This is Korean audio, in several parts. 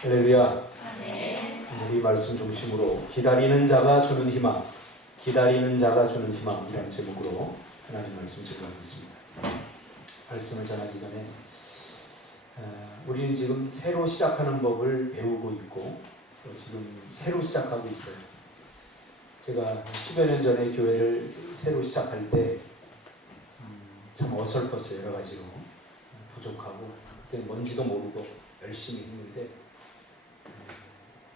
할렐루야. 우리 말씀 중심으로 기다리는 자가 주는 희망, 기다리는 자가 주는 희망이라는 제목으로 하나님 말씀 전하겠습니다. 말씀을 전하기 전에 우리는 지금 새로 시작하는 법을 배우고 있고 지금 새로 시작하고 있어요. 제가 10여 년 전에 교회를 새로 시작할 때 참 어설펐어요. 여러 가지로 부족하고 그때 뭔지도 모르고 열심히 했는데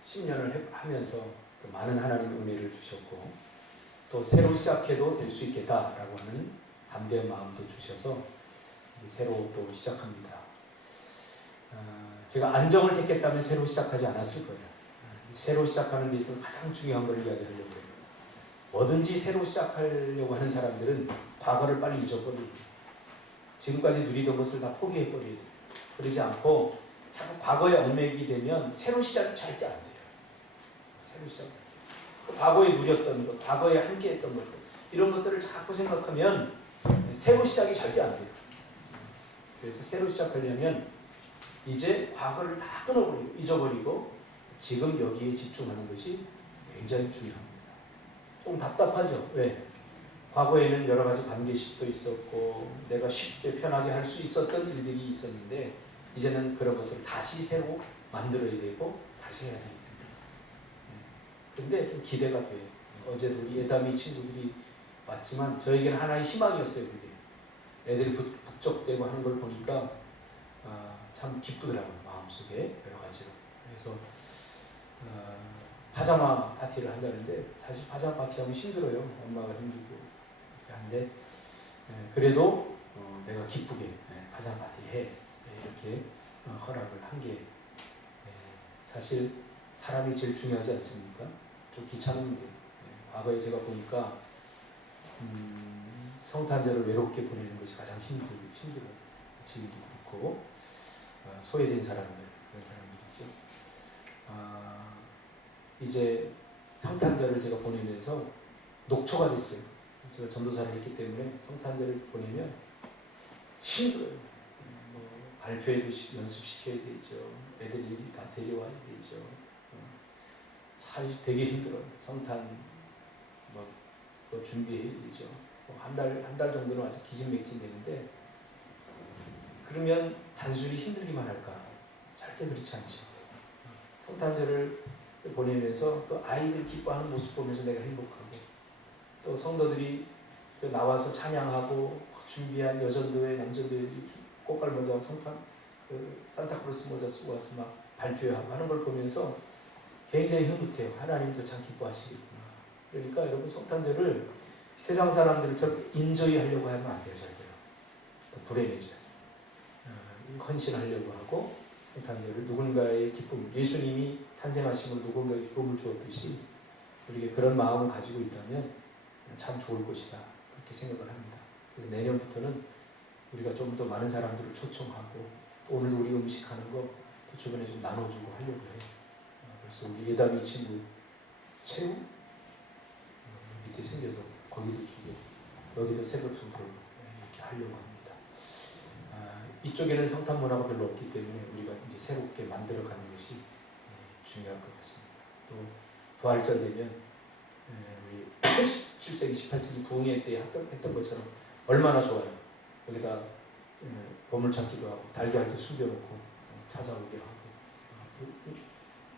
10년을 하면서 많은 하나님의 은혜를 주셨고 또 새로 시작해도 될 수 있겠다라고 하는 담대한 마음도 주셔서 새로 또 시작합니다. 제가 안정을 택했다면 새로 시작하지 않았을 거예요. 새로 시작하는 데 있어서 가장 중요한 걸 이야기하려고 해요. 뭐든지 새로 시작하려고 하는 사람들은 과거를 빨리 잊어버리고 지금까지 누리던 것을 다 포기해버리고 그러지 않고 자꾸 과거에 얽매이게 되면 새로 시작이 절대 안 돼요. 새로 시작. 과거에 누렸던 것, 과거에 함께했던 것들 이런 것들을 자꾸 생각하면 새로 시작이 절대 안 돼요. 그래서 새로 시작하려면 이제 과거를 다 끊어버리고 잊어버리고 지금 여기에 집중하는 것이 굉장히 중요합니다. 좀 답답하죠? 왜? 과거에는 여러 가지 관계식도 있었고 내가 쉽게 편하게 할 수 있었던 일들이 있었는데 이제는 그런 것들을 다시 새로 만들어야 되고 다시 해야 됩니다. 근데 좀 기대가 돼요. 어제도 우리 예담이 친구들이 왔지만 저에게는 하나의 희망이었어요. 그게 애들이 북적대고 하는 걸 보니까 참 기쁘더라고요. 마음속에 여러 가지로. 그래서 파자마 파티를 한다는데 사실 파자마 파티 하면 힘들어요. 엄마가 힘들고 한데 그래도 내가 기쁘게 파자마 파티 해 이렇게 허락을 한 게 사실 사람이 제일 중요하지 않습니까? 좀 귀찮은 게 과거에 제가 보니까 성탄절을 외롭게 보내는 것이 가장 힘들어요. 지금도 그렇고 소외된 사람들 그런 사람들이죠. 이제 성탄절을 제가 보내면서 녹초가 됐어요. 제가 전도사를 했기 때문에 성탄절을 보내면 힘들어요. 발표회도 연습시켜야 되죠. 애들이 다 데려와야 되죠. 사실 되게 힘들어요. 성탄 그거 준비해야 되죠. 한 달 정도는 아주 기진맥진 되는데 그러면 단순히 힘들기만 할까? 절대 그렇지 않죠. 성탄절을 보내면서 그 아이들 기뻐하는 모습 보면서 내가 행복하고 또 성도들이 나와서 찬양하고 준비한 여전도회 남전도회들이 꽃갈 모자 산타크로스 모자 쓰고 와서 막 발표하고 하는 걸 보면서 굉장히 흐뭇해요. 하나님도 참 기뻐하시겠구나. 그러니까 여러분 성탄절을 세상 사람들처럼 인조이 하려고 하면 안 돼요. 절대로. 불행해져요. 헌신하려고 하고 성탄절을 누군가의 기쁨, 예수님이 탄생하심으로 누군가의 기쁨을 주었듯이 우리에게 그런 마음을 가지고 있다면 참 좋을 것이다. 그렇게 생각을 합니다. 그래서 내년부터는 우리가 좀 더 많은 사람들을 초청하고 또 오늘 우리 음식하는 거 또 주변에 좀 나눠주고 하려고 해요. 그래서 우리 예담이 친구 채우 밑에 생겨서 거기도 주고 여기도 새벽 좀 들고 이렇게 하려고 합니다. 이쪽에는 성탄 문화가 별로 없기 때문에 우리가 이제 새롭게 만들어가는 것이 중요할 것 같습니다. 또 부활절 되면 우리 17세기, 18세기 부흥회 때 했던 것처럼 얼마나 좋아요. 여기다 보물찾기도 하고 달걀도 숨겨놓고 찾아오게 하고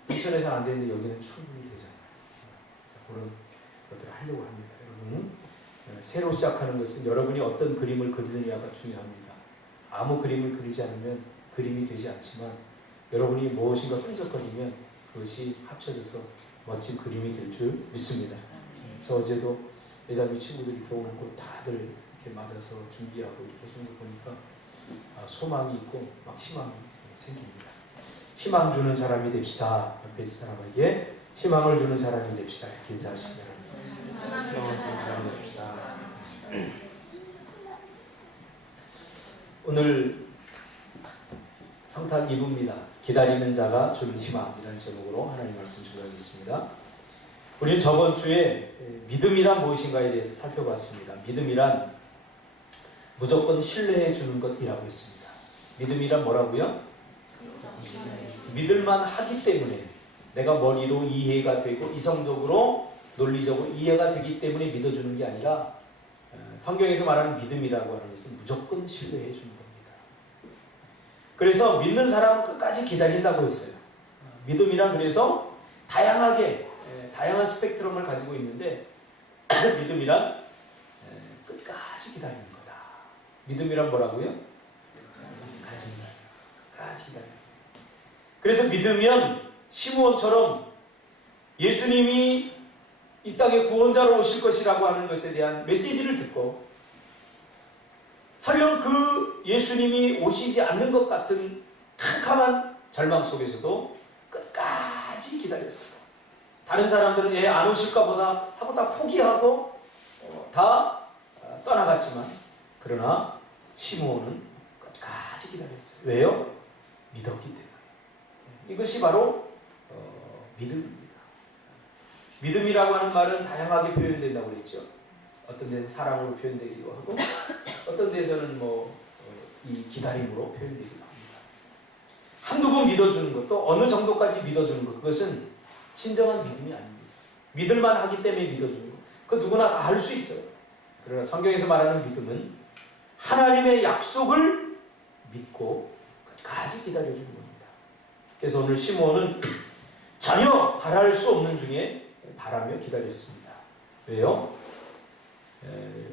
인천에서는 안 되는데 여기는 충분히 되잖아요. 그런 것들을 하려고 합니다. 여러분 새로 시작하는 것은 여러분이 어떤 그림을 그리느냐가 중요합니다. 아무 그림을 그리지 않으면 그림이 되지 않지만 여러분이 무엇인가 끈적거리면 그것이 합쳐져서 멋진 그림이 될 줄 믿습니다. 그래서 어제도 예담이 친구들이 이렇게 오는 거 다들 이렇게 맞아서 준비하고 이렇게 해주는 거 보니까 소망이 있고 막 희망이 생깁니다. 희망 주는 사람이 됩시다. 옆에 있는 사람에게 희망을 주는 사람이 됩시다. 이렇게 인사하시면 희망을 주는 사람이 됩시다. 오늘 성탄 2부입니다. 기다리는 자가 주는 희망이라는 제목으로 하나님 말씀 전하겠습니다. 우리는 저번 주에 믿음이란 무엇인가에 대해서 살펴봤습니다. 믿음이란 무조건 신뢰해 주는 것이라고 했습니다. 믿음이란 뭐라고요? 믿을만 하기 때문에, 내가 머리로 이해가 되고 이성적으로 논리적으로 이해가 되기 때문에 믿어주는 게 아니라, 성경에서 말하는 믿음이라고 하는 것은 무조건 신뢰해 주는 겁니다. 그래서 믿는 사람은 끝까지 기다린다고 했어요. 믿음이란 그래서 다양한 스펙트럼을 가지고 있는데, 믿음이란 끝까지 기다리는 거다. 믿음이란 뭐라고요? 끝까지 기다리는. 그래서 믿으면 시므온처럼 예수님이 이 땅에 구원자로 오실 것이라고 하는 것에 대한 메시지를 듣고, 설령 그 예수님이 오시지 않는 것 같은 캄캄한 절망 속에서도 끝까지 기다렸어요. 다른 사람들은 안 오실까 보다 하고 다 포기하고 다 떠나갔지만, 그러나 시므온은 끝까지 기다렸어요. 왜요? 믿었기 때문에. 이것이 바로 믿음입니다. 믿음이라고 하는 말은 다양하게 표현된다고 그랬죠. 어떤 데는 사랑으로 표현되기도 하고, 어떤 데서는 이 기다림으로 표현되기도 합니다. 한두 번 믿어주는 것, 또 어느 정도까지 믿어주는 것, 그것은 진정한 믿음이 아닙니다. 믿을만 하기 때문에 믿어주는 것, 그거 누구나 다 할 수 있어요. 그러나 성경에서 말하는 믿음은 하나님의 약속을 믿고 끝까지 기다려주는 겁니다. 그래서 오늘 시므온은 전혀 바랄 수 없는 중에 바라며 기다렸습니다. 왜요?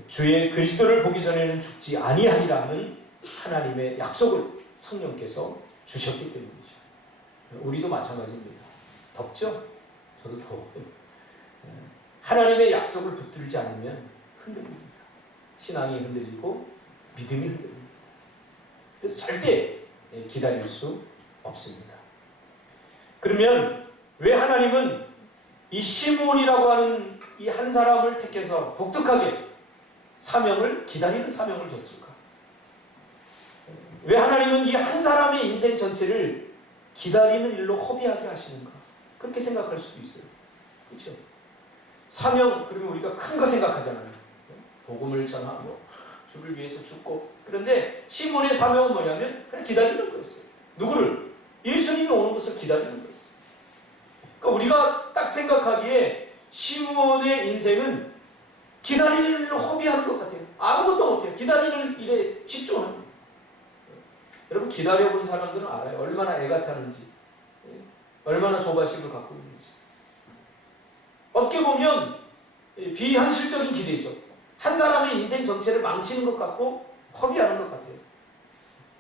주의 그리스도를 보기 전에는 죽지 아니하리라는 하나님의 약속을 성령께서 주셨기 때문이죠. 우리도 마찬가지입니다. 덥죠? 저도 더워요. 하나님의 약속을 붙들지 않으면 흔들립니다. 신앙이 흔들리고 믿음이 흔들립니다. 그래서 절대 기다릴 수 없습니다. 그러면 왜 하나님은 이 시므온이라고 하는 이 한 사람을 택해서 독특하게 기다리는 사명을 줬을까? 왜 하나님은 이 한 사람의 인생 전체를 기다리는 일로 허비하게 하시는가? 그렇게 생각할 수도 있어요. 그렇죠? 사명, 그러면 우리가 큰 거 생각하잖아요. 복음을 전하고 주를 위해서 죽고. 그런데 시므온의 사명은 뭐냐면 그냥 기다리는 거였어요. 누구를? 예수님이 오는 것을 기다리는 거였어요. 그러니까 우리가 딱 생각하기에 시므온의 인생은 기다리는 일로 허비하는 것 같아요. 아무것도 못해요. 기다리는 일에 집중하는 거예요. 여러분, 기다려본 사람들은 알아요. 얼마나 애가 타는지, 얼마나 조바심을 갖고 있는지. 어떻게 보면 비현실적인 기대죠. 한 사람의 인생 전체를 망치는 것 같고 허비하는 것 같아요.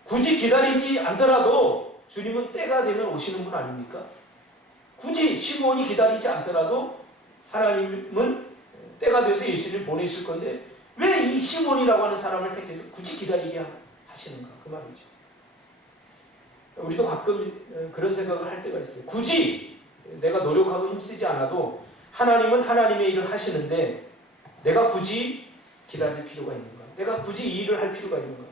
굳이 기다리지 않더라도 주님은 때가 되면 오시는 분 아닙니까? 굳이 시므온이 기다리지 않더라도 하나님은 때가 돼서 예수님을 보내실 건데, 왜 이 시므온이라고 하는 사람을 택해서 굳이 기다리게 하시는가? 그 말이죠. 우리도 가끔 그런 생각을 할 때가 있어요. 굳이 내가 노력하고 힘쓰지 않아도 하나님은 하나님의 일을 하시는데 내가 굳이 기다릴 필요가 있는가? 내가 굳이 이 일을 할 필요가 있는가?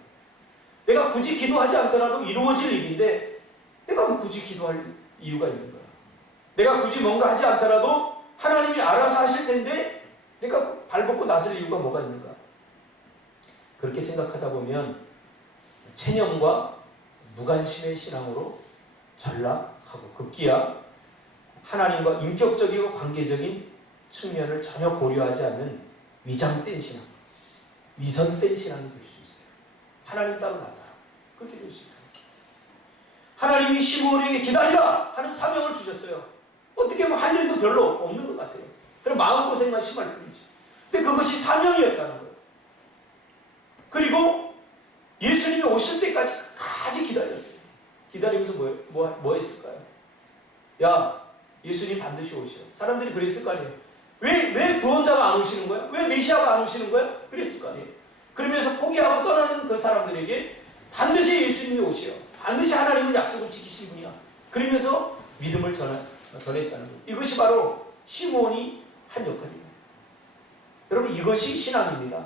내가 굳이 기도하지 않더라도 이루어질 일인데 내가 굳이 기도할 이유가 있는가? 내가 굳이 뭔가 하지 않더라도 하나님이 알아서 하실 텐데 내가 발벗고 나설 이유가 뭐가 있는가? 그렇게 생각하다 보면 체념과 무관심의 신앙으로 전락하고 급기야 하나님과 인격적이고 관계적인 측면을 전혀 고려하지 않는 위장된 신앙, 위선된 신앙이 될 수 있어요. 하나님 따로 나타나 그렇게 될 수 있다. 하나님이 시므온에게 기다리라 하는 사명을 주셨어요. 어떻게 보면 할 일도 별로 없는 것 같아요. 그럼 마음고생만 심할 뿐이죠. 근데 그것이 사명이었다는 거예요. 그리고 예수님이 오실 때까지 끝까지 기다렸어요. 기다리면서 뭐 했을까요? 야, 예수님 반드시 오시오. 사람들이 그랬을 거 아니에요. 왜 구원자가 안 오시는 거야? 왜 메시아가 안 오시는 거야? 그랬을 거 아니에요. 그러면서 포기하고 떠나는 그 사람들에게 반드시 예수님이 오시오. 반드시 하나님은 약속을 지키신 분이야. 그러면서 믿음을 전했다는 거예요. 이것이 바로 시므온이 한 역할입니다. 여러분, 이것이 신앙입니다.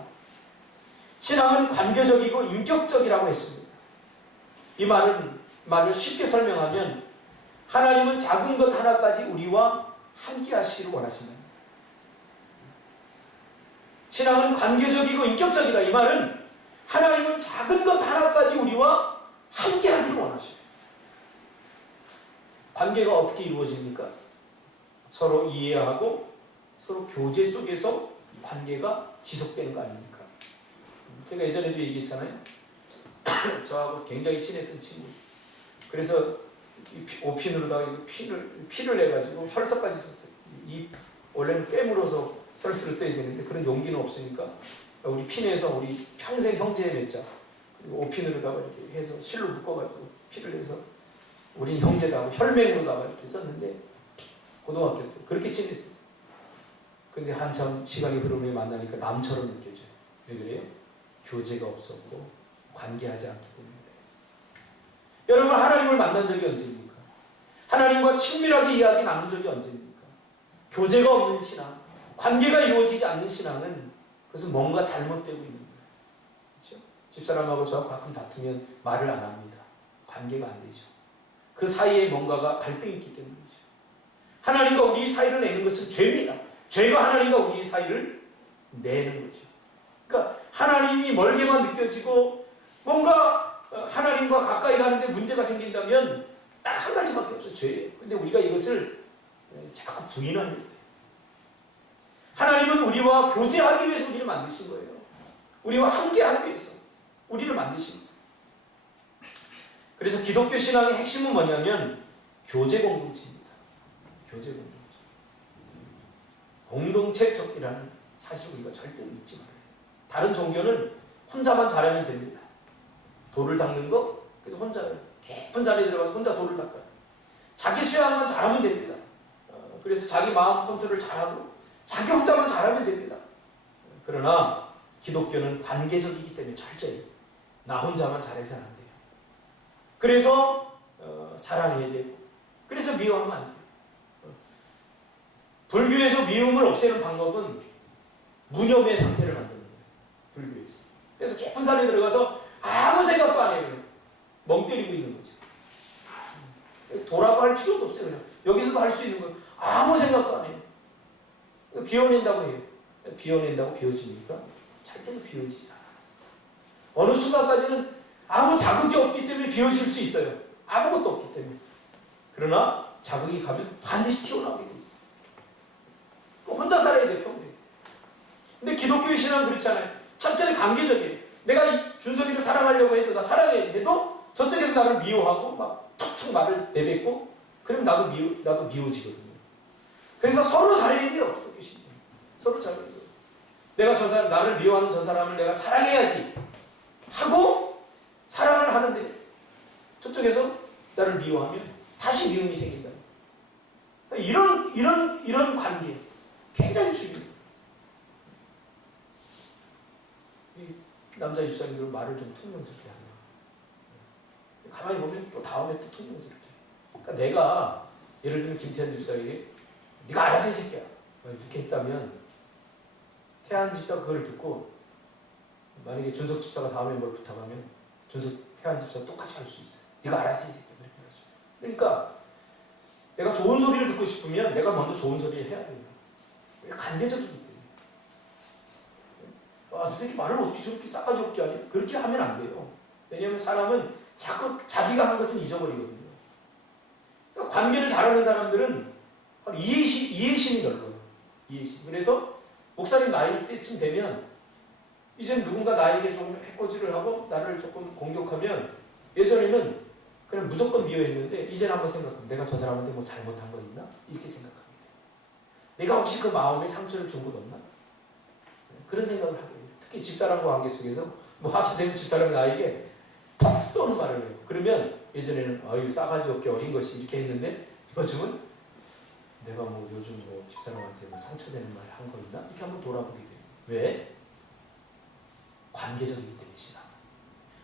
신앙은 관계적이고 인격적이라고 했습니다. 이 말을 쉽게 설명하면 하나님은 작은 것 하나까지 우리와 함께 하시기를 원하신다. 신앙은 관계적이고 인격적이다. 이 말은 하나님은 작은 것 하나까지 우리와 함께 하기를 원하셔요. 관계가 어떻게 이루어집니까? 서로 이해하고 서로 교제 속에서 관계가 지속되는 거 아닙니까? 제가 예전에도 얘기했잖아요. 저하고 굉장히 친했던 친구. 그래서 오핀으로다가 피를 내가지고 혈서까지 썼어요. 원래는 깨물어서 혈서를 써야 되는데 그런 용기는 없으니까 우리 핀에서 우리 평생 형제 맺자. 그리고 오핀으로다가 이렇게 해서 실로 묶어가지고 피를 내서 우린 형제다 하고 혈맹으로다가 이렇게 썼는데 고등학교 때 그렇게 친했었어요. 근데 한참 시간이 흐르면 만나니까 남처럼 느껴져요. 왜 그래요? 교제가 없었고 관계하지 않기 때문에. 여러분 하나님을 만난 적이 언제입니까? 하나님과 친밀하게 이야기 나눈 적이 언제입니까? 교제가 없는 신앙, 관계가 이루어지지 않는 신앙은 그것은 뭔가 잘못되고 있는 거예요. 그렇죠? 집사람하고 저하고 가끔 다투면 말을 안 합니다. 관계가 안 되죠. 그 사이에 뭔가가 갈등이 있기 때문이죠. 하나님과 우리 사이를 내는 것은 죄입니다. 죄가 하나님과 우리 사이를 내는 거죠. 그러니까 하나님이 멀게만 느껴지고 뭔가 하나님과 가까이 가는데 문제가 생긴다면 딱 한 가지밖에 없어요. 죄예요. 근데 우리가 이것을 자꾸 부인하는 거예요. 하나님은 우리와 교제하기 위해서 우리를 만드신 거예요. 우리와 함께하기 위해서 우리를 만드신 거예요. 그래서 기독교 신앙의 핵심은 뭐냐면 교제 공동체입니다. 교제 공동체. 공동체적이라는 사실을 우리가 절대 잊지 말아요. 다른 종교는 혼자만 잘하면 됩니다. 돌을 닦는 거, 그래서 혼자 깊은 자리에 들어가서 혼자 돌을 닦아요. 자기 수양만 잘하면 됩니다. 그래서 자기 마음 컨트롤을 잘하고 자기 혼자만 잘하면 됩니다. 그러나 기독교는 관계적이기 때문에 철저히 나 혼자만 잘해서는 안 돼요. 그래서 사랑해야 되고 그래서 미워하면 안 돼요. 불교에서 미움을 없애는 방법은 무념의 상태를 만드는 거예요. 불교에서. 그래서 깊은 산에 들어가서 아무 생각도 안 해요. 그냥 멍 때리고 있는 거죠. 도라고 할 필요도 없어요. 그냥 여기서도 할 수 있는 거예요. 아무 생각도 안 해요. 비워낸다고 해요. 비워낸다고 비워집니까? 절대로 비워지지 않아요. 어느 순간까지는 아무 자극이 없기 때문에 비워질 수 있어요. 아무것도 없기 때문에. 그러나 자극이 가면 반드시 튀어나오게 돼 있어요. 혼자 살아야 돼요, 평생. 근데 기독교의 신앙은 그렇지 않아요. 철저히 관계적이에요. 내가 준석이를 사랑하려고 해도, 나 사랑해야 해도 저쪽에서 나를 미워하고 막 툭툭 말을 내뱉고 그러면 나도 미워지거든요. 그래서 서로 잘해야 돼요, 기독교 신앙. 서로 잘해야 돼요. 내가 저 사람, 나를 미워하는 저 사람을 내가 사랑해야지 하고 사랑을 하는데 저쪽에서 나를 미워하면 다시 미움이 생긴다. 이런 관계 굉장히 중요해요. 이 남자 집사님들 말을 좀 퉁명스럽게 하네요. 가만히 보면 또 다음에 또 퉁명스럽게. 그러니까 내가 예를 들면 김태한 집사에게 네가 알아서 이 새끼야 이렇게 했다면 태한 집사가 그걸 듣고 만약에 준석 집사가 다음에 뭘 부탁하면 태한 집사가 똑같이 할 수 있어요. 네가 알아서 이 새끼야 이렇게 할 수 있어요. 그러니까 내가 좋은 소리를 듣고 싶으면 내가 먼저 좋은 소리를 해야 돼요. 관계적이기 때문에. 아, 저 새끼 말을 어떻게 저렇게 싸가지 없게 하냐? 그렇게 하면 안 돼요. 왜냐하면 사람은 자꾸 자기가 한 것은 잊어버리거든요. 그러니까 관계를 잘하는 사람들은 이해심이 넓어요. 이해심. 그래서 목사님 나이 때쯤 되면 이제 누군가 나에게 좀 해코지를 하고 나를 조금 공격하면 예전에는 그냥 무조건 미워했는데 이제는 한번 생각하면 내가 저 사람한테 뭐 잘못한 거 있나? 이렇게 생각합니다. 내가 혹시 그 마음에 상처를 준 것 없나? 그런 생각을 하게 돼요. 특히 집사람과 관계 속에서 뭐 하게 되면 집사람이 나에게 톡 쏘는 말을 해요. 그러면 예전에는 아유 싸가지 없게 어린 것이 이렇게 했는데 요즘은 내가 뭐 요즘 뭐 집사람한테 뭐 상처되는 말 한 거 있나? 이렇게 한번 돌아보게 돼요. 왜? 관계적이기 때문에 신앙.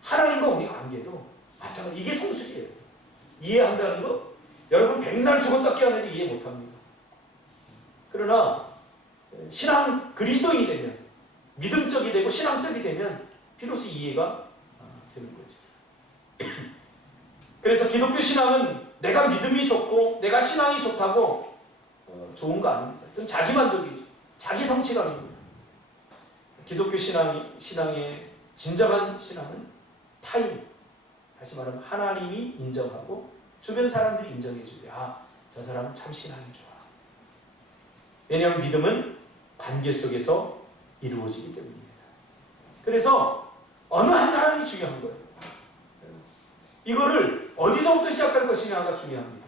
하나님과 우리 관계도 마찬가지. 이게 성숙이에요. 이해한다는 거 여러분 백날 죽었다 깨어나도 이해 못합니다. 그러나 신앙 그리스도인이 되면 믿음적이 되고 신앙적이 되면 비로소 이해가 되는 거죠. 그래서 기독교 신앙은 내가 믿음이 좋고 내가 신앙이 좋다고 좋은 거 아닙니다. 그건 자기만족이죠. 자기 성취감입니다. 기독교 신앙의 진정한 신앙은 타인, 다시 말하면 하나님이 인정하고 주변 사람들이 인정해줘요. 아, 저 사람은 참 신앙이 좋아. 왜냐하면 믿음은 관계 속에서 이루어지기 때문입니다. 그래서 어느 한 사람이 중요한 거예요. 이거를 어디서부터 시작할 것이냐가 중요합니다.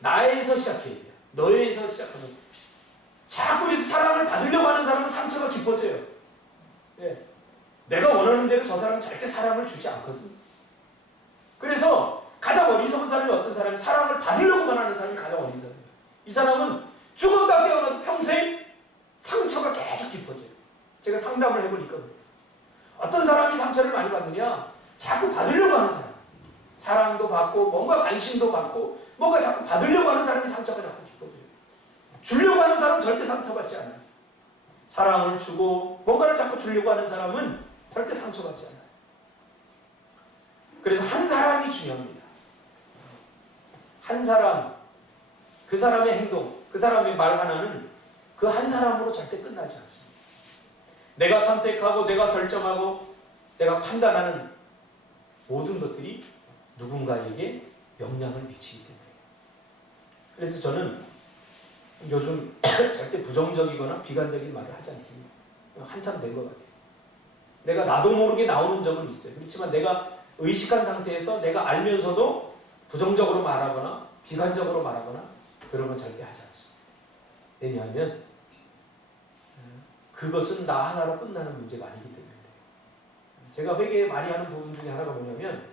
나에서 시작해야 돼요. 너에서 시작하면 자꾸 우리 사랑을 받으려고 하는 사람은 상처가 깊어져요. 예. 내가 원하는 대로 저 사람은 절대 사랑을 주지 않거든요. 그래서 가장 어리석은 사람이 어떤 사람이 사랑을 받으려고만 하는 사람이 가장 어리석어요. 이 사람은 죽었다 깨어나도 평생 상처가 계속 깊어져요. 제가 상담을 해보니까 어떤 사람이 상처를 많이 받느냐, 자꾸 받으려고 하는 사람, 사랑도 받고 뭔가 관심도 받고 뭔가 자꾸 받으려고 하는 사람이 상처가 자꾸 깊어져요. 주려고 하는 사람은 절대 상처받지 않아요. 사랑을 주고 뭔가를 자꾸 주려고 하는 사람은 절대 상처받지 않아요. 그래서 한 사람이 중요합니다. 한 사람, 그 사람의 행동, 그 사람의 말 하나는 그 한 사람으로 절대 끝나지 않습니다. 내가 선택하고 내가 결정하고 내가 판단하는 모든 것들이 누군가에게 영향을 미치기 때문에. 그래서 저는 요즘 절대 부정적이거나 비관적인 말을 하지 않습니다. 한참 된 것 같아요. 내가 나도 모르게 나오는 점은 있어요. 그렇지만 내가 의식한 상태에서 내가 알면서도 부정적으로 말하거나 비관적으로 말하거나 그런 건 절대 하지 않습니다. 왜냐하면 그것은 나 하나로 끝나는 문제가 아니기 때문에. 제가 회개에 많이 하는 부분 중에 하나가 뭐냐면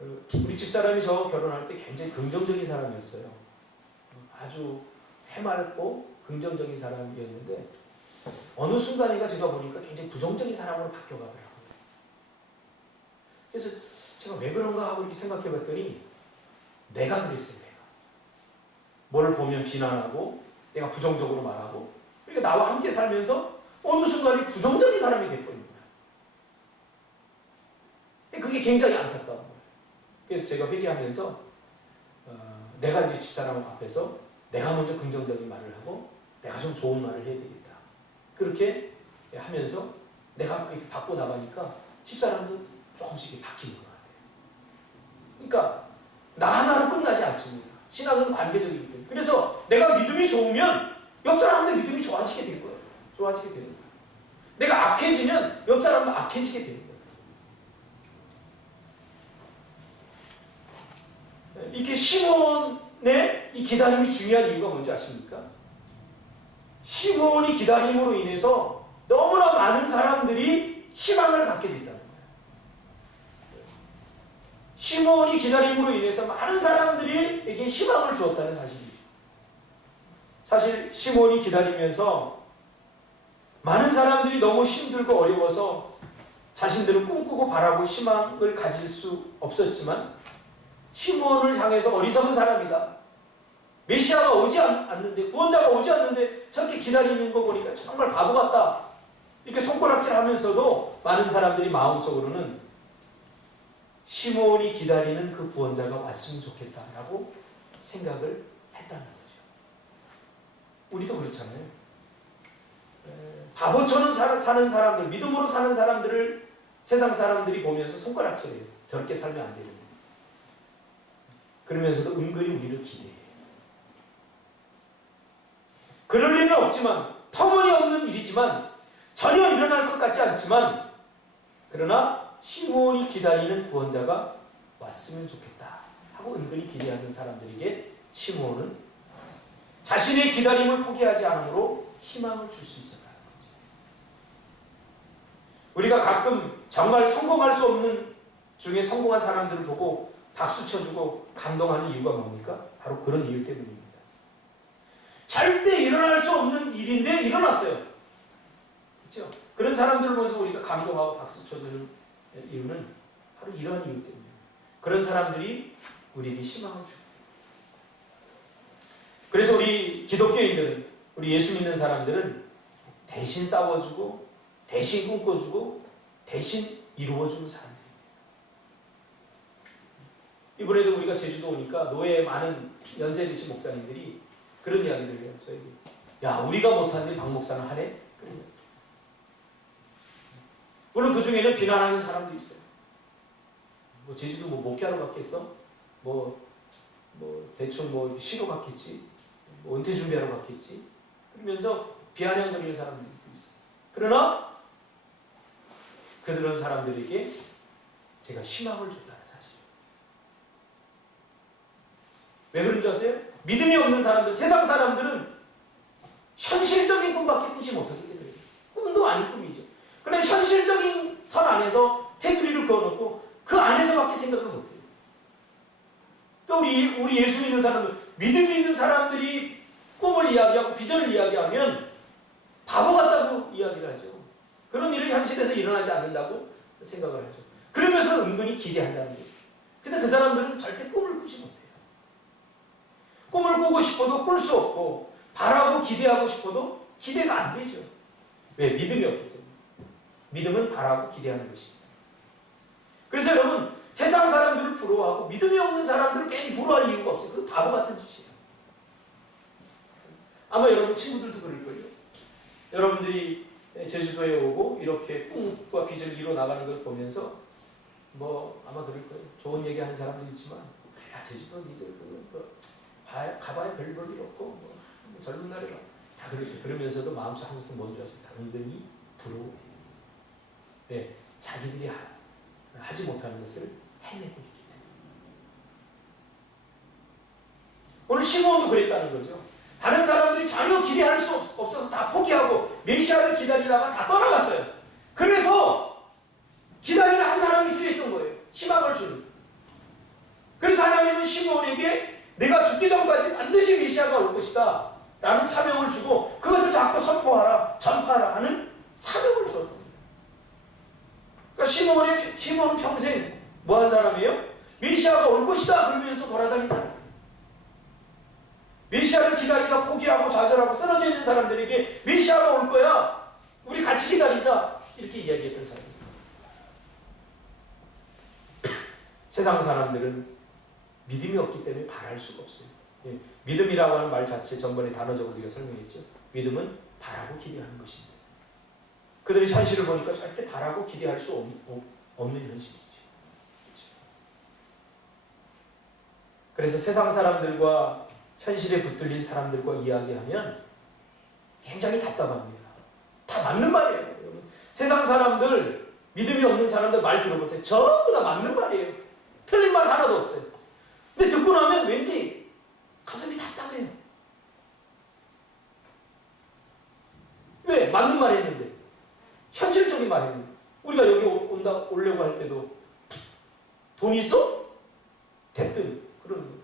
우리 집사람이 저 결혼할 때 굉장히 긍정적인 사람이었어요. 아주 해맑고 긍정적인 사람이었는데 어느 순간인가 제가 보니까 굉장히 부정적인 사람으로 바뀌어가더라고요. 그래서 제가 왜 그런가 하고 이렇게 생각해 봤더니 내가 그랬어요. 내가 뭐를 보면 비난하고 내가 부정적으로 말하고 그러니까 나와 함께 살면서 어느 순간에 부정적인 사람이 돼버린 거예요. 그게 굉장히 안타까운 거예요. 그래서 제가 회개하면서 내가 이제 집사람 앞에서 내가 먼저 긍정적인 말을 하고 내가 좀 좋은 말을 해야 되겠다. 그렇게 하면서 내가 이렇게 바꿔 나가니까 집사람도 조금씩 바뀌는 것 같아요. 그러니까 나 하나로 끝나지 않습니다. 신앙은 관계적이기 때문에. 그래서 내가 믿음이 좋으면 옆 사람한테 믿음이 좋아지게 될 거예요. 좋아지게 되는 거예요. 내가 악해지면 옆 사람도 악해지게 되는 거예요. 이게 시몬의 이 기다림이 중요한 이유가 뭔지 아십니까? 시몬이 기다림으로 인해서 너무나 많은 사람들이 희망을 갖게 됐다는 거예요. 시몬이 기다림으로 인해서 많은 사람들에게 희망을 주었다는 사실이죠. 사실 시몬이 기다리면서 많은 사람들이 너무 힘들고 어려워서 자신들은 꿈꾸고 바라고 희망을 가질 수 없었지만 시몬을 향해서 어리석은 사람이다. 메시아가 오지 않는데, 구원자가 오지 않는데 저렇게 기다리는 거 보니까 정말 바보 같다. 이렇게 손가락질 하면서도 많은 사람들이 마음속으로는 시몬이 기다리는 그 구원자가 왔으면 좋겠다라고 생각을 했다는 거죠. 우리도 그렇잖아요. 바보처럼 사는 사람들, 믿음으로 사는 사람들을 세상 사람들이 보면서 손가락질해요. 저렇게 살면 안 되는데. 그러면서도 은근히 우리를 기대해요. 그럴 일은 없지만, 터무니없는 일이지만, 전혀 일어날 것 같지 않지만, 그러나 시몬이 기다리는 구원자가 왔으면 좋겠다 하고 은근히 기대하는 사람들에게 시몬은 자신의 기다림을 포기하지 않으므로 희망을 줄 수 있었다는 거죠. 우리가 가끔 정말 성공할 수 없는 중에 성공한 사람들을 보고 박수 쳐주고 감동하는 이유가 뭡니까? 바로 그런 이유 때문입니다. 절대 일어날 수 없는 일인데 일어났어요. 그렇죠? 그런 사람들을 보면서 우리가 감동하고 박수 쳐주는 이유는 바로 이러한 이유 때문입니다. 그런 사람들이 우리에게 희망을 주고. 그래서 우리 기독교인들은, 우리 예수 믿는 사람들은 대신 싸워주고, 대신 꿈꿔주고, 대신 이루어주는 사람들입니다. 이번에도 우리가 제주도 오니까 노예에 많은 연세 드신 목사님들이 그런 이야기를 해요. 저에게. 야, 우리가 못하는데 박 목사는 하네? 그래요. 물론 그 중에는 비난하는 사람도 있어요. 뭐 제주도 뭐 목회하러 갔겠어? 대충 쉬러 갔겠지, 은퇴 준비하러 갔겠지, 그러면서 비아냥거리는 사람들이 있어요. 그러나 그런 사람들에게 제가 희망을 줬다는 사실. 왜 그런 줄 아세요? 믿음이 없는 사람들, 세상 사람들은 현실적인 꿈밖에 꾸지 못하기 때문에, 꿈도 아닌 꿈이죠. 그런데 현실적인 선 안에서 테두리를 그어놓고 그 안에서밖에 생각을 못해요. 또 우리 예수 믿는 사람들, 믿음 있는 사람들이 꿈을 이야기하고 비전을 이야기하면 바보 같다고 이야기를 하죠. 그런 일은 현실에서 일어나지 않는다고 생각을 하죠. 그러면서 은근히 기대한다는 거예요. 그래서 그 사람들은 절대 꿈을 꾸지 못해요. 꿈을 꾸고 싶어도 꿀 수 없고, 바라고 기대하고 싶어도 기대가 안 되죠. 왜? 믿음이 없기 때문에. 믿음은 바라고 기대하는 것입니다. 그래서 여러분, 세상 사람들을 부러워하고 믿음이 없는 사람들을 괜히 부러워할 이유가 없어요. 그거 바보 같은 짓이에요. 아마 여러분 친구들도 그럴 거예요. 여러분들이 제주도에 오고 이렇게 꿈과 비전을 이루어 나가는 걸 보면서 아마 그럴 거예요. 좋은 얘기하는 사람도 있지만, 야, 제주도 니들 가봐야 별 볼 일 없고 젊은 날에 다 그러면서도 마음속 한국에서 뭔 줄 아세요? 은근히 부러워. 네, 자기들이 하지 못하는 것을 해내고 있기 때문에. 오늘 시몬도 그랬다는 거죠. 다른 사람들이 전혀 기대할 수 없어서 다 포기하고 메시아를 기다리다가 다 떠나갔어요. 그래서 기다리는 한 사람이 필요했던 거예요. 희망을 주는. 그래서 하나님은 시몬에게 내가 죽기 전까지 반드시 메시아가 올 것이다 라는 사명을 주고 그것을 자꾸 선포하라, 전파하라 하는 사명을 주었던 거예요. 그러니까 시몬은 평생 뭐한 사람이에요? 메시아가 올 것이다 그러면서 돌아다닌 사람. 메시아를 기다리다 포기하고 좌절하고 쓰러져 있는 사람들에게 메시아가 올 거야, 우리 같이 기다리자, 이렇게 이야기했던 사람입니다. 세상 사람들은 믿음이 없기 때문에 바랄 수가 없어요. 예, 믿음이라고 하는 말 자체 전번에 단어적으로 제가 설명했죠. 믿음은 바라고 기대하는 것입니다. 그들이 현실을 보니까 절대 바라고 기대할 수 없는 현실이죠. 그렇죠? 그래서 세상 사람들과 현실에 붙들린 사람들과 이야기하면 굉장히 답답합니다. 다 맞는 말이에요. 여러분. 세상 사람들, 믿음이 없는 사람들 말 들어보세요. 전부 다 맞는 말이에요. 틀린 말 하나도 없어요. 근데 듣고 나면 왠지 가슴이 답답해요. 왜? 맞는 말 했는데. 현실적인 말 했는데. 우리가 여기 오려고 할 때도 돈 있어? 됐든. 그러는 거예요.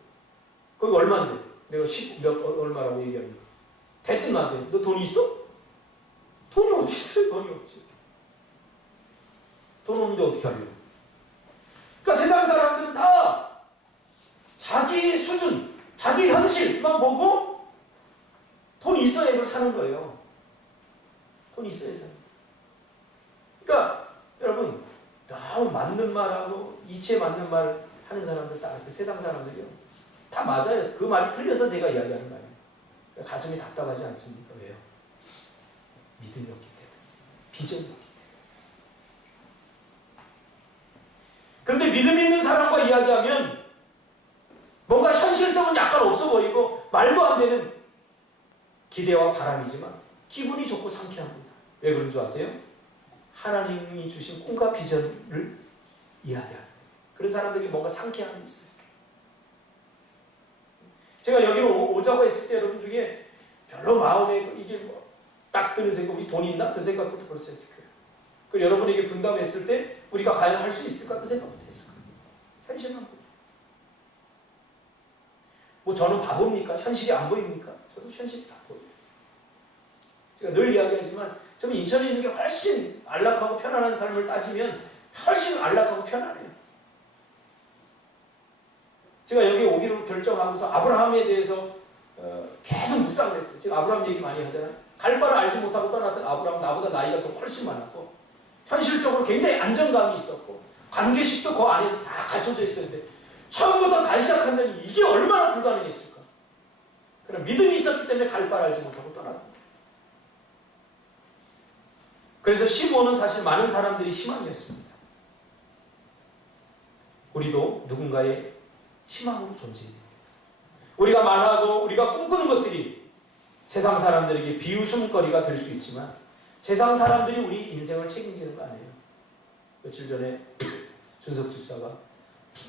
거기 얼마인데? 내가 얼마라고 얘기합니다. 대뜸 나한테 너 돈 있어? 돈이 어디 있어요? 돈이 없지. 돈 없는데 어떻게 하려고? 그러니까 세상 사람들은 다 자기 수준, 자기 현실만 보고 돈이 있어야 이걸 사는 거예요. 돈이 있어야 사는 거예요. 그러니까 여러분, 너무 맞는 말하고 이치에 맞는 말 하는 사람들, 딱 세상 사람들이요. 다 맞아요. 그 말이 틀려서 제가 이야기하는 말이에요. 가슴이 답답하지 않습니까? 왜요? 믿음이 없기 때문에. 비전이 없기 때문에. 그런데 믿음 있는 사람과 이야기하면 뭔가 현실성은 약간 없어 보이고 말도 안 되는 기대와 바람이지만 기분이 좋고 상쾌합니다. 왜 그런 줄 아세요? 하나님이 주신 꿈과 비전을 이야기하는 그런 사람들이 뭔가 상쾌함이 있어요. 제가 여기로 오자고 했을 때 여러분 중에 별로 마음에 이게 딱 드는 생각이 돈이 있나? 그 생각부터 벌써 했을 거예요. 그리고 여러분에게 분담했을 때 우리가 과연 할 수 있을까? 그 생각부터 했을 거예요. 현실만 보죠. 저는 바보입니까? 현실이 안 보입니까? 저도 현실이 다 보여요. 제가 늘 이야기하지만 저는 인천에 있는 게 훨씬 안락하고 편안한 삶을 따지면 훨씬 안락하고 편안해요. 제가 여기 오기로 결정하면서 아브라함에 대해서 계속 묵상을 했어요. 제가 아브라함 얘기 많이 하잖아요. 갈 바를 알지 못하고 떠났던 아브라함은 나보다 나이가 더 훨씬 많았고 현실적으로 굉장히 안정감이 있었고 관계식도 그 안에서 다 갖춰져 있었는데 처음부터 다시 시작한다니 이게 얼마나 불가능했을까. 그런 믿음이 있었기 때문에 갈 바를 알지 못하고 떠났던 거예요. 그래서 시몬은 사실 많은 사람들이 희망이었습니다. 우리도 누군가의 희망으로 존재해요. 우리가 말하고 우리가 꿈꾸는 것들이 세상 사람들에게 비웃음거리가 될 수 있지만 세상 사람들이 우리 인생을 책임지는 거 아니에요. 며칠 전에 준석 집사가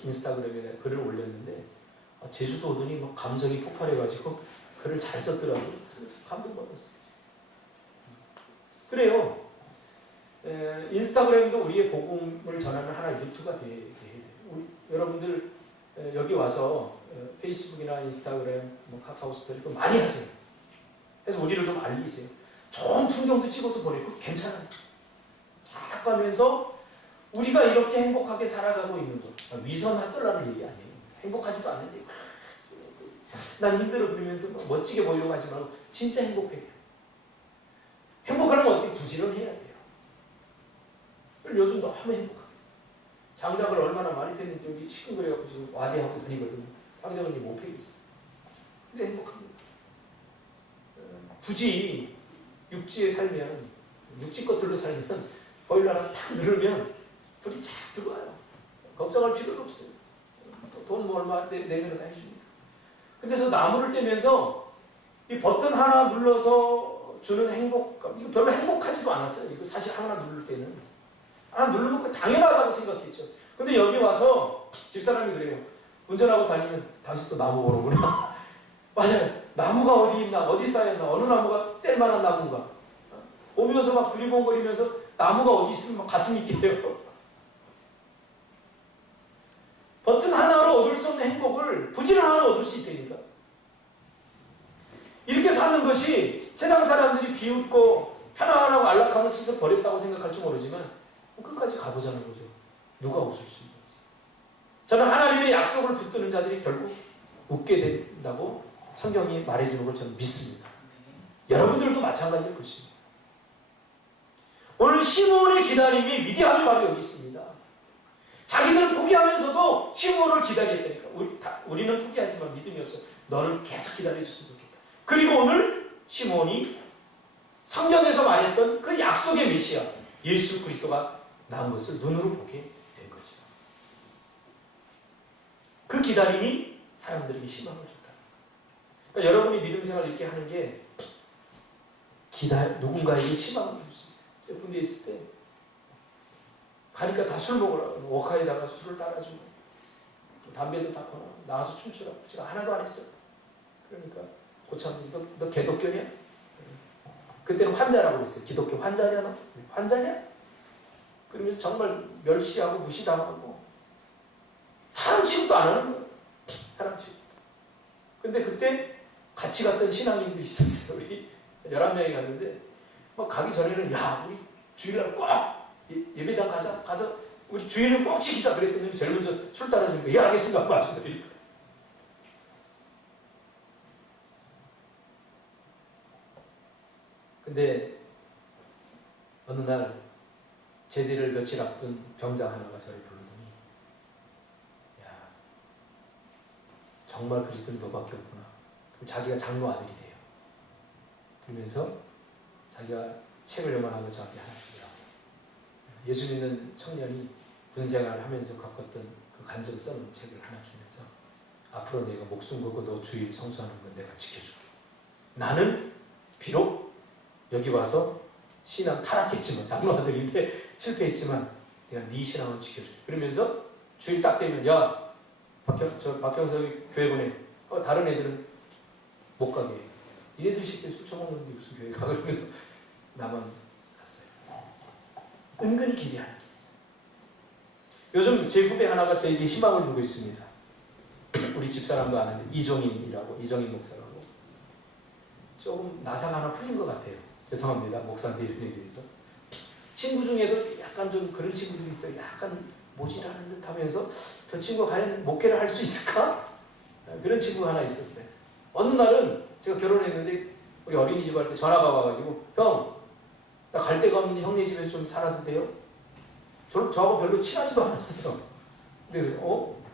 인스타그램에 글을 올렸는데 제주도 오더니 막 감성이 폭발해가지고 글을 잘 썼더라고요. 감동받았어요. 그래요. 인스타그램도 우리의 복음을 전하는 하나의 루트가 돼야 돼요. 여러분들 여기 와서 페이스북이나 인스타그램, 카카오 스토리 많이 하세요. 그래서 우리를 좀 알리세요. 좋은 풍경도 찍어서 보내고 괜찮아요. 쫙 가면서 우리가 이렇게 행복하게 살아가고 있는 것. 위선하더라는 얘기 아니에요. 행복하지도 않는데 난 힘들어 그러면서 멋지게 보이려고 하지 말고 진짜 행복해요. 행복하려면 어떻게 부지런해야 돼요. 요즘 너무 행복해요. 장작을 얼마나 많이 폈는지 여기 시큰거려갖고 지금 와대하고 다니거든요. 장작은 못 펴겠어요. 근데 행복합니다. 굳이 육지에 살면, 육지 것들로 살면 보일러 하나 탁 누르면 불이 쫙 들어와요. 걱정할 필요가 없어요. 돈 뭐 얼마 내면 다 해주니까. 근데 저 나무를 떼면서 이 버튼 하나 눌러서 주는 행복감, 이거 별로 행복하지도 않았어요. 이거 사실 하나 누를 때는. 하나 누르는 거 당연하다고 생각했죠. 근데 여기 와서 집사람이 그래요. 운전하고 다니면 당신 또 나무 보는구나. 맞아요. 나무가 어디 있나, 어디 쌓였나, 어느 나무가 뗄만한 나무인가. 오면서 막 두리번거리면서 나무가 어디 있으면 막 가슴이 뛰어요. 버튼 하나로 얻을 수 없는 행복을 부지런하게 얻을 수 있다니까. 이렇게 사는 것이 세상 사람들이 비웃고 편안하고 안락함을 스스로 버렸다고 생각할지 모르지만 끝까지 가보자는 거죠. 누가 웃을 수 있는지. 저는 하나님의 약속을 붙드는 자들이 결국 웃게 된다고 성경이 말해주는 걸 저는 믿습니다. 여러분들도 마찬가지일 것입니다. 오늘 시므온의 기다림이 위대함이 바로 여기 있습니다. 자기들은 포기하면서도 시므온을 기다렸다니까. 우리는 포기하지만 믿음이 없어. 너를 계속 기다려줬으면 좋겠다. 그리고 오늘 시므온이 성경에서 말했던 그 약속의 메시아 예수 그리스도가 나온 것을 눈으로 보게 된 거죠. 그 기다림이 사람들에게 희망을 줬다. 그러니까 여러분이 믿음 생활을 이렇게 하는 게 누군가에게 희망을 줄 수 있어요. 제가 군대에 있을 때 가니까 다 술 먹으라고 워카에다가 술을 따라주고 담배도 닦거나 나와서 춤추라고. 제가 하나도 안 했어요. 그러니까 고참이 너 개독교냐? 그때는 환자라고 했어요. 기독교 환자냐 너? 환자냐? 그러면서 정말 멸시하고 무시당하고 사람 취급도 안 하는 거예요. 사람 취급. 근데 그때 같이 갔던 신앙인들이 있었어요. 우리 11명이 갔는데 막 가기 전에는 야 우리 주일날 꼭 예배당 가자. 가서 우리 주일은 꼭 지키자 그랬더니 제일 먼저 술 따라주니까 예 알겠습니다 하고 마시더니 근데 어느 날 제대를 며칠 앞둔 병장 하나가 저를 부르더니 야 정말 그리스도는 너밖에 없구나. 그럼 자기가 장로 아들이래요. 그러면서 자기가 책을 요만한 거 저한테 하나 주더라고요. 예수 믿는 청년이 군생활을 하면서 겪었던 그 간증 써놓은 책을 하나 주면서 앞으로 내가 목숨 걸고 너 주일 성수하는 건 내가 지켜줄게. 나는 비록 여기 와서 신앙 타락했지만 장로 아들인데 실패했지만 내가 네 신앙을 지켜줄게. 그러면서 주일 딱 되면 야 박경석이 교회 보내. 다른 애들은 못 가게 해. 니네들 쉽게 술 처먹는데 무슨 교회 가. 그러면서 나만 갔어요. 은근히 기대하는 게 있어요. 요즘 제 후배 하나가 저에게 희망을 주고 있습니다. 우리 집사람도 아는데 이정인 목사라고. 조금 나상 하나 풀린 것 같아요. 죄송합니다. 목사한테 이런 얘기해서. 친구 중에도 약간 좀 그런 친구들이 있어요. 약간 모질하는 듯 하면서 저 친구가 과연 목회를 할 수 있을까? 그런 친구가 하나 있었어요. 어느 날은 제가 결혼했는데 우리 어린이집 할 때 전화가 와가지고 형, 나 갈 데가 없는데 형네 집에서 좀 살아도 돼요? 저하고 별로 친하지도 않았어요. 근데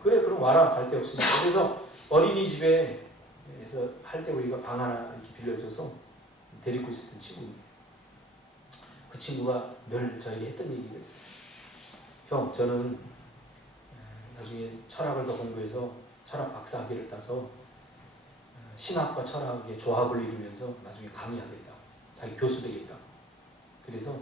그래 그럼 와라 갈 데 없으니까. 그래서 어린이집에서 할 때 우리가 방 하나 이렇게 빌려줘서 데리고 있었던 친구입니다. 그 친구가 늘 저에게 했던 얘기가 있어요. 형, 저는 나중에 철학을 더 공부해서 철학 박사학위를 따서 신학과 철학의 조합을 이루면서 나중에 강의하겠다. 자기 교수 되겠다. 그래서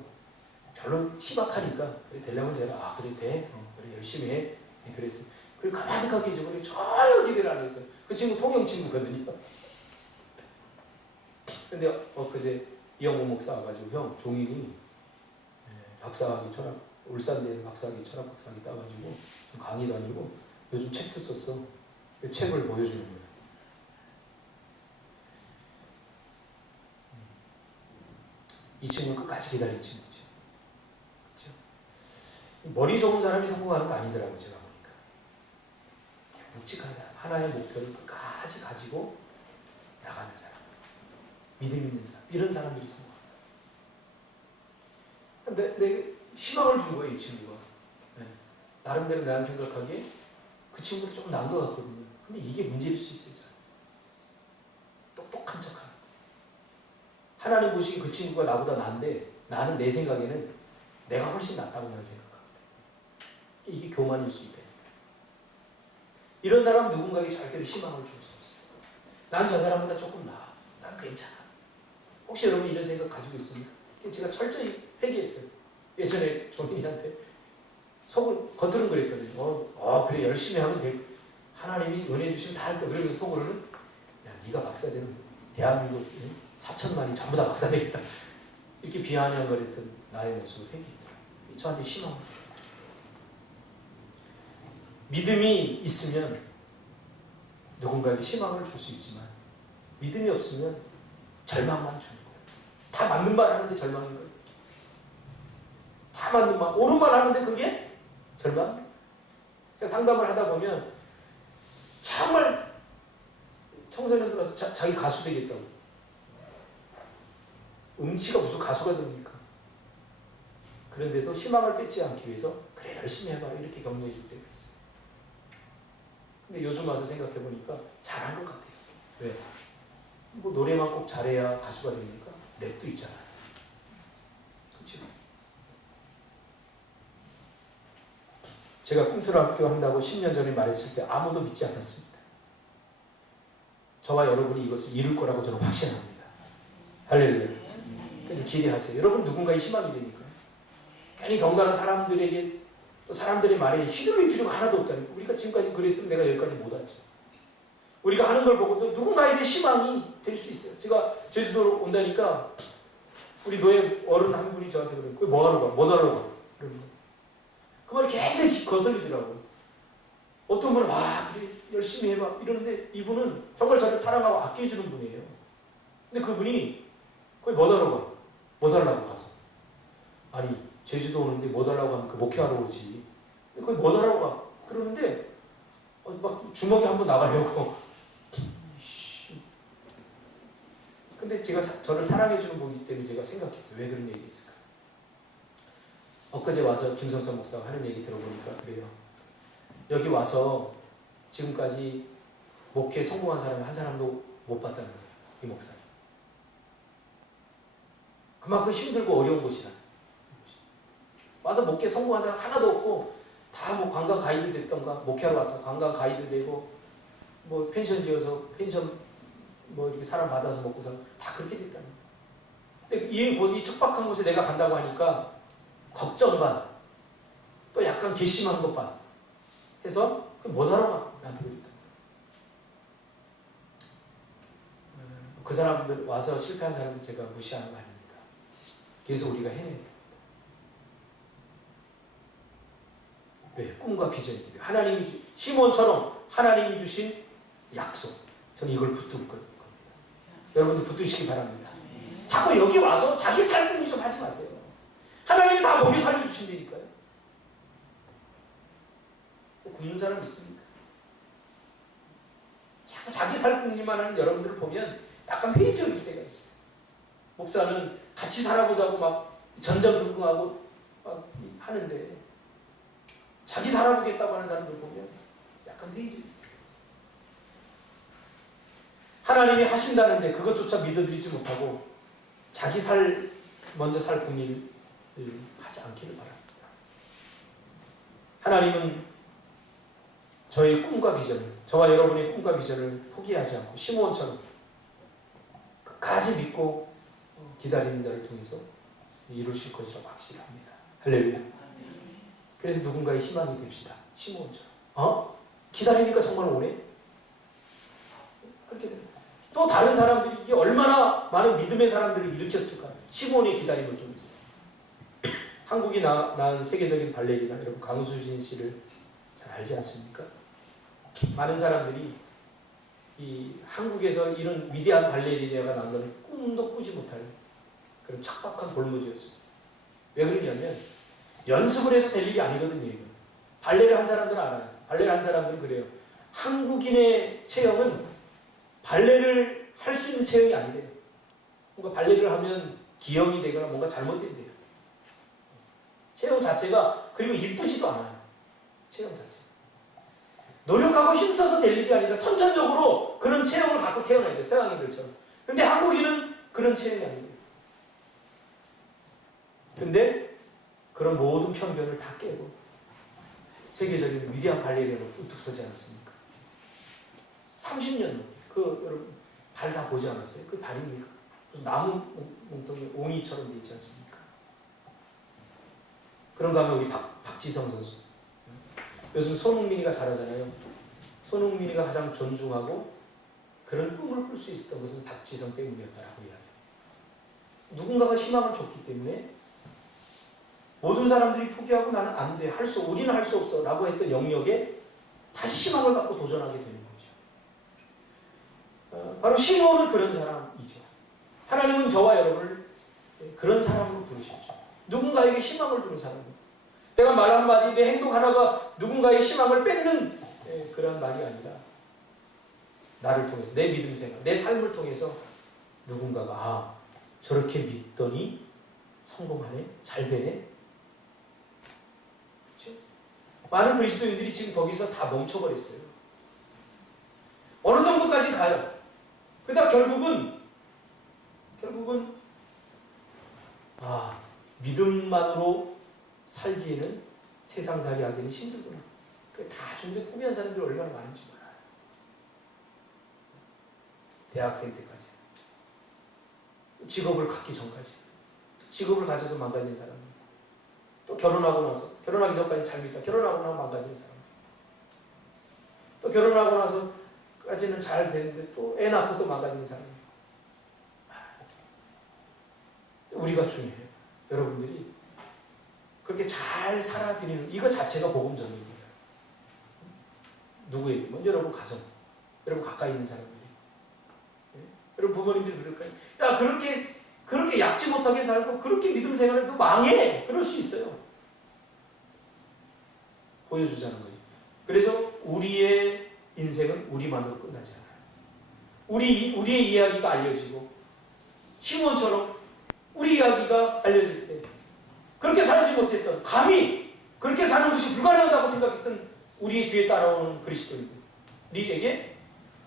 별로 희박하니까 그래 되려면 되라. 아 그래 돼. 그래 열심히 해. 그랬어. 그리고 가만히 잊어버리고 전혀 기대를 안 했어요. 그 친구 통영 친구거든요. 근데 엊그제 이영모 목사 와가지고 형 종인이 박사학위 철학 울산대에서 박사학위 철학 박사학위 따가지고 강의 다니고 요즘 책도 썼어. 그 책을 보여주는 거예요. 이 친구는 끝까지 기다린 친구죠. 그렇죠? 머리 좋은 사람이 성공하는 거 아니더라고요. 제가 보니까. 묵직한 사람, 하나의 목표를 끝까지 가지고 나가는 사람, 믿음 있는 사람, 이런 사람들이 성공합니다. 내 희망을 준 거예요, 이 친구가. 네. 나름대로 내가 생각하기에 그 친구도 좀 난 것 같거든요. 근데 이게 문제일 수 있어요. 똑똑한 척하는 거. 하나님 보시기 그 친구가 나보다 난데 나는 내 생각에는 내가 훨씬 낫다고 나는 생각합니다. 이게 교만일 수 있다니까. 이런 사람 누군가에게 절대로 희망을 줄 수 없어요. 난 저 사람보다 조금 나아. 난 괜찮아. 혹시 여러분 이런 생각 가지고 있습니까? 제가 철저히 회개했어요. 예전에 종인이한테 속을 겉으로는 그랬거든요. 그래 열심히 하면 돼. 하나님이 은혜 주시면 다 할 거야. 그러면서 속으로는 야 네가 박사 되면 대한민국 4천만이 전부 다 박사 되겠다. 이렇게 비아냥거렸던 나의 모습을 회개했다. 저한테 희망을 줍니다. 믿음이 있으면 누군가에게 희망을 줄 수 있지만 믿음이 없으면 절망만 주는 거예요. 다 맞는 말 하는데 절망인 거예요. 다 맞는 말, 옳은 말 하는데 그게 절망? 제가 상담을 하다 보면 정말 청소년들 와서 자기 가수 되겠다고. 음치가 무슨 가수가 됩니까? 그런데도 희망을 뺏지 않기 위해서 그래 열심히 해봐 이렇게 격려해 줄 때가 있어요. 근데 요즘 와서 생각해 보니까 잘한 것 같아요. 왜? 뭐 노래만 꼭 잘해야 가수가 됩니까? 랩도 있잖아요. 그렇죠? 제가 꿈틀 학교 한다고 10년 전에 말했을 때 아무도 믿지 않았습니다. 저와 여러분이 이것을 이룰 거라고 저는 확신합니다. 할렐루야. 근데 기대하세요. 여러분 누군가의 희망이 되니까요. 괜히 덩달아 사람들에게 또 사람들의 말에 휘둘릴 필요가 하나도 없다니까. 우리가 지금까지 그랬으면 내가 여기까지 못 왔죠. 우리가 하는 걸 보고 또 누군가에게 희망이 될 수 있어요. 제가 제주도로 온다니까 우리 노예 어른 한 분이 저한테 그래요. 그게 뭐 하러 가? 뭐 하러 가? 그러면 그 말이 굉장히 거슬리더라고요. 어떤 분은 와 그래 열심히 해봐 이러는데 이분은 정말 저를 사랑하고 아껴주는 분이에요. 근데 그분이 거기 뭐 하러 가? 뭐 하려고 가서 아니 제주도 오는데 뭐 하려고 하면 그 목회하러 오지. 근데 거기 뭐 하러 가? 그러는데 막 주먹이 한번 나가려고. 근데 제가 저를 사랑해주는 분이기 때문에 제가 생각했어요. 왜 그런 얘기 있을까? 엊그제 와서 김성천 목사가 하는 얘기 들어보니까 그래요. 여기 와서 지금까지 목회 성공한 사람이 한 사람도 못 봤다는 거예요. 이 목사님. 그만큼 힘들고 어려운 곳이라. 와서 목회 성공한 사람 하나도 없고 다 뭐 관광 가이드 됐던가 목회하러 왔다 관광 가이드 되고 뭐 펜션 지어서 펜션 뭐 이렇게 사람 받아서 먹고 살고 다 그렇게 됐다는 거예요. 근데 이 척박한 곳에 내가 간다고 하니까 걱정 반, 또 약간 괘씸한 것 반 해서 뭐 하러 가? 나한테 그랬다. 그 사람들 와서 실패한 사람들 제가 무시하는 거 아닙니다. 그래서 우리가 해내야 됩니다. 왜? 꿈과 비전이 돼요. 하나님이 시몬처럼 하나님이 주신 약속. 저는 이걸 붙들 겁니다. 여러분도 붙드시기 바랍니다. 자꾸 여기 와서 자기 살림이 좀 하지 마세요. 하나님이 다 먹여 살려주신다니까요. 굶는 사람 있습니까? 자꾸 자기 살림만 하는 여러분들을 보면 약간 회의적일 때가 있어요. 목사는 같이 살아보자고 막 전전긍긍하고 막 하는데 자기 살아보겠다고 하는 사람들 보면 약간 회의적일 때가 있어요. 하나님이 하신다는데 그것조차 믿어드리지 못하고 자기 먼저 살 고민을 하지 않기를 바랍니다. 하나님은 저의 꿈과 비전을, 저와 여러분의 꿈과 비전을 포기하지 않고 시므온처럼 끝까지 믿고 기다리는 자를 통해서 이루실 것이라고 확실합니다. 할렐루야. 그래서 누군가의 희망이 됩시다. 시므온처럼. 기다리니까 정말 오네? 그렇게 됩니다. 또 다른 사람들이 이게 얼마나 많은 믿음의 사람들을 일으켰을까요? 시므온의 기다림을 통해서. 한국이 낳은 세계적인 발레리나, 여러분 강수진 씨를 잘 알지 않습니까? 많은 사람들이 이 한국에서 이런 위대한 발레리나가 나온 건 꿈도 꾸지 못할 그런 척박한 돌무지였습니다. 왜 그러냐면 연습을 해서 될 일이 아니거든요. 이건. 발레를 한 사람들은 알아요. 발레를 한 사람들은 그래요. 한국인의 체형은 발레를 할 수 있는 체형이 아니래요. 뭔가 발레를 하면 기형이 되거나 뭔가 잘못된대요. 체형 자체가, 그리고 이쁘지도 않아요. 체형 자체. 노력하고 힘써서 될 일이 아니라 선천적으로 그런 체형을 갖고 태어나야 돼요. 서양인들처럼. 근데 한국인은 그런 체형이 아니에요. 근데 그런 모든 편견을 다 깨고 세계적인 위대한 발레리나로 우뚝 서지 않았습니까? 30년 넘게. 여러분 발 다 보지 않았어요? 그 발입니까? 나무 뭉텅이 옹이처럼 돼 있지 않습니까? 그런가 하면 우리 박지성 선수. 요즘 손흥민이가 잘하잖아요. 손흥민이가 가장 존중하고 그런 꿈을 꿀 수 있었던 것은 박지성 때문이었다라고 이야기해요. 누군가가 희망을 줬기 때문에 모든 사람들이 포기하고 나는 안 돼, 우리는 할 수 없어 라고 했던 영역에 다시 희망을 갖고 도전하게 되는 거죠. 바로 시므온은 그런 사람이죠. 하나님은 저와 여러분을 그런 사람으로 부르셨죠. 누군가에게 희망을 주는 사람입니다. 내가 말 한마디, 내 행동 하나가 누군가의 희망을 뺏는 그런 말이 아니라 나를 통해서, 내 믿음 생활, 내 삶을 통해서 누군가가 저렇게 믿더니 성공하네? 잘 되네? 그렇죠? 많은 그리스도인들이 지금 거기서 다 멈춰버렸어요. 어느 정도까지 가요. 그러다 결국은 믿음만으로 살기에는, 세상살이 하기에는 힘들구나. 다 준비 포기한 사람들이 얼마나 많은지 몰라요. 대학생 때까지, 직업을 갖기 전까지, 직업을 가져서 망가진 사람, 또 결혼하기 전까지 잘 믿다 결혼하고 나서 망가진 사람, 또 결혼하고 나서까지는 잘 되는데 또 애 낳고 또 망가진 사람. 우리가 중요해요. 여러분들이 그렇게 잘 살아드리는 이거 자체가 복음 전입니다. 누구에게? 먼저 여러분 가정, 여러분 가까이 있는 사람들이. 여러분 부모님들이 그럴까요? 야, 그렇게 약지 못하게 살고 그렇게 믿음 생활해도 망해. 그럴 수 있어요. 보여주자는 거죠. 그래서 우리의 인생은 우리만으로 끝나지 않아요. 우리의 이야기가 알려지고 시몬처럼 우리 이야기가 알려질 때 그렇게 살지 못했던, 감히 그렇게 사는 것이 불가능하다고 생각했던 우리 뒤에 따라오는 그리스도인들에게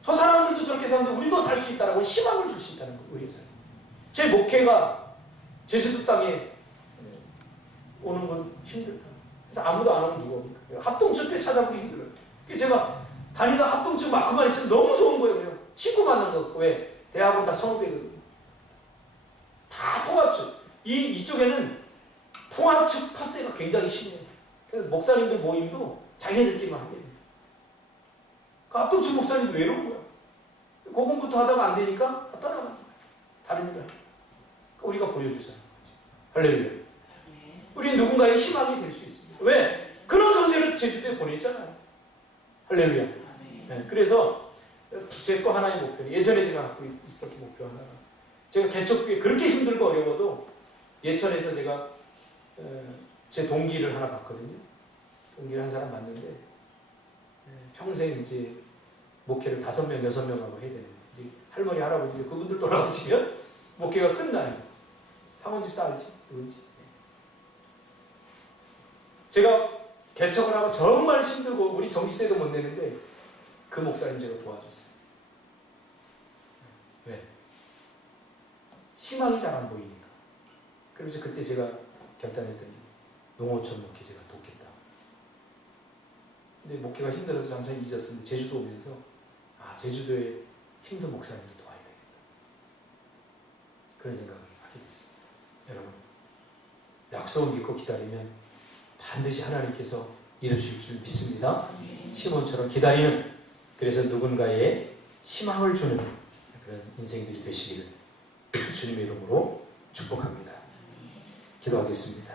저 사람들도 저렇게 사는데 우리도 살 수 있다라고 희망을 줄 수 있다는 거예요. 우리의 삶. 제 목회가 제주도 땅에 오는 건 힘들다. 그래서 아무도 안 오면 누가 옵니까? 합동측 꽤 찾아보기 힘들어요. 제가 다니다 합동측 마크만 있으면 너무 좋은 거예요. 그냥 친구 만난 거. 왜? 대학은 다 성업이거든요. 다 통합측. 이쪽에는 통합측 텃세가 굉장히 심해요. 그래서 목사님들 모임도 자기네들끼리만 하게 됩니다. 그 합동측 목사님도 외로운 거야. 그것부터 하다가 안 되니까 다 떠나가는 거야. 다른 일을 하고. 우리가 보여주자는 거지. 할렐루야. 우리는 누군가의 희망이 될 수 있습니다. 왜? 그런 존재를 제주도에 보냈잖아요. 할렐루야. 네, 그래서 제 또 하나의 목표, 예전에 제가 갖고 있었던 목표 하나가, 제가 개척교회 그렇게 힘들고 어려워도 예천에서 제가 제 동기를 하나 봤거든요. 동기를 한 사람 봤는데 평생 이제 목회를 5명, 6명하고 해야 되는데 할머니, 할아버지들 그분들 돌아가시면 목회가 끝나요. 상원집 쌓을지 누군지. 제가 개척을 하고 정말 힘들고 우리 전기세도 못 내는데 그 목사님 제가 도와줬어요. 왜? 희망이 잘 안 보이니까. 그래서 그때 제가 결단했더니 농어촌 목회 제가 돕겠다. 근데 목회가 힘들어서 잠시 잊었었는데 제주도 오면서 제주도에 힘든 목사님들 도와야 되겠다. 그런 생각을 하게 됐습니다. 여러분, 약속을 믿고 기다리면 반드시 하나님께서 이루실 줄 믿습니다. 시몬처럼 기다리는, 그래서 누군가의 희망을 주는 그런 인생들이 되시기를 주님의 이름으로 축복합니다. 기도하겠습니다.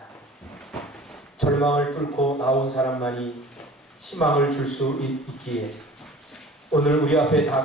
절망을 뚫고 나온 사람만이 희망을 줄 수 있기에 오늘 우리 앞에 다